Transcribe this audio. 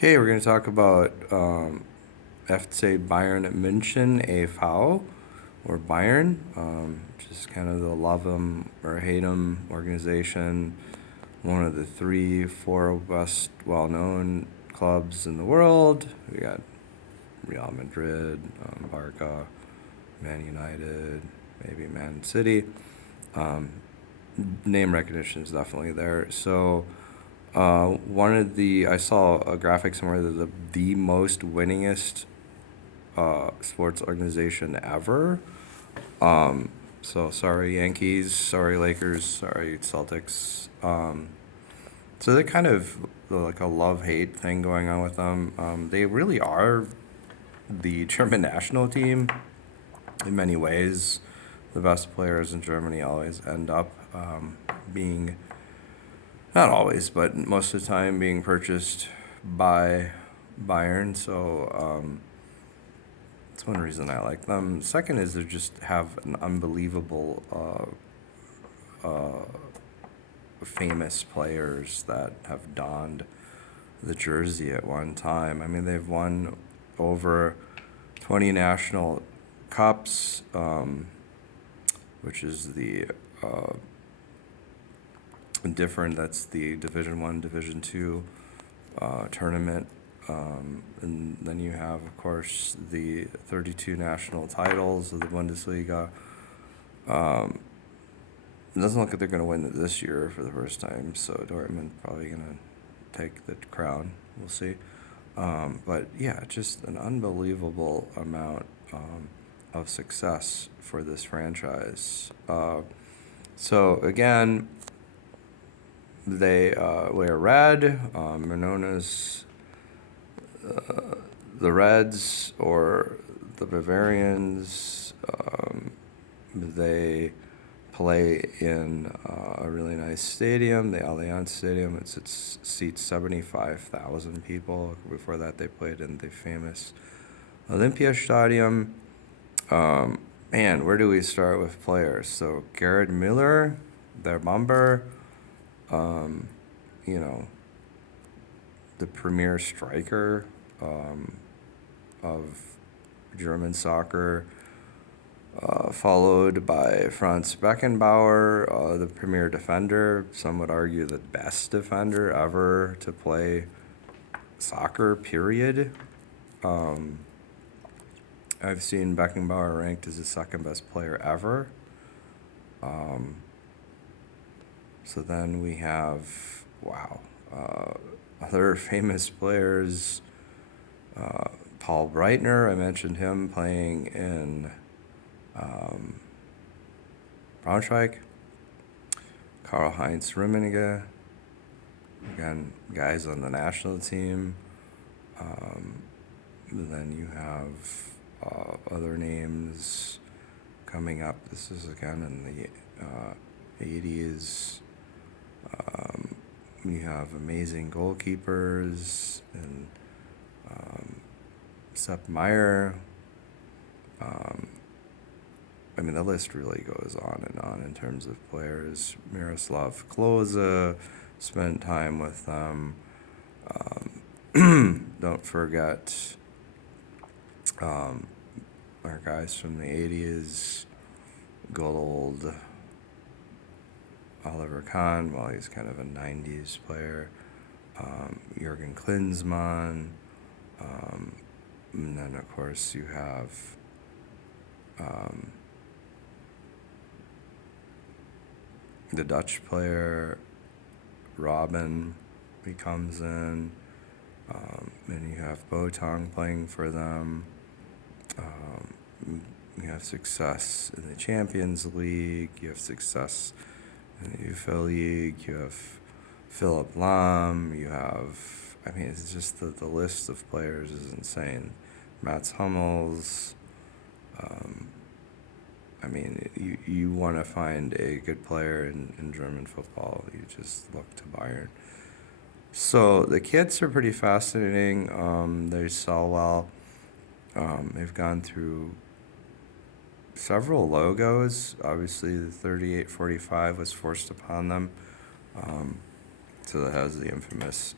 Okay, we're going to talk about FC Bayern München e.V. or Bayern, which is kind of the love 'em or hate 'em organization. One of the four best well-known clubs in the world. We got Real Madrid, Barca, Man United, maybe Man City. Name recognition is definitely there. So I saw a graphic somewhere that the most winningest sports organization ever. So sorry Yankees, sorry Lakers, sorry Celtics. So they're kind of like a love-hate thing going on with them. They really are the German national team in many ways. The best players in Germany always end up being, not always, but most of the time being purchased by Bayern. So that's one reason I like them. Second is they just have an unbelievable famous players that have donned the jersey at one time. I mean, they've won over 20 national cups, which is the that's the Division One, Division Two tournament. And then you have, of course, the 32 national titles of the Bundesliga. It doesn't look like they're going to win it this year for the first time, so Dortmund probably going to take the crown. We'll see. But yeah, just an unbelievable amount of success for this franchise. So again, they wear red. They're known as the Reds or the Bavarians. They play in a really nice stadium, the Allianz Stadium. It seats 75,000 people. Before that, they played in the famous Olympia Stadium. Man, where do we start with players? So Gerard Müller, their bomber, the premier striker of German soccer. Followed by Franz Beckenbauer, the premier defender. Some would argue the best defender ever to play soccer, period. I've seen Beckenbauer ranked as the second best player ever. So then we have, other famous players. Paul Breitner, I mentioned him playing in Braunschweig. Karl-Heinz Rummenigge, again, guys on the national team. Then you have other names coming up. This is again in the 80s. We have amazing goalkeepers and Sepp Maier. I mean, the list really goes on and on in terms of players. Miroslav Klose, spent time with them. Don't forget our guys from the 80s, good old Oliver Kahn, well, he's kind of a 90s player. Jurgen Klinsmann. And then, of course, you have the Dutch player, Robin, he comes in. And you have Boateng playing for them. You have success in the Champions League. You have success in the UEFA League. You have Philip Lahm. You have, it's just the list of players is insane. Mats Hummels. You want to find a good player in German football, you just look to Bayern. So the kits are pretty fascinating. They sell well. They've gone through several logos. Obviously, the 3845 was forced upon them. So that has the infamous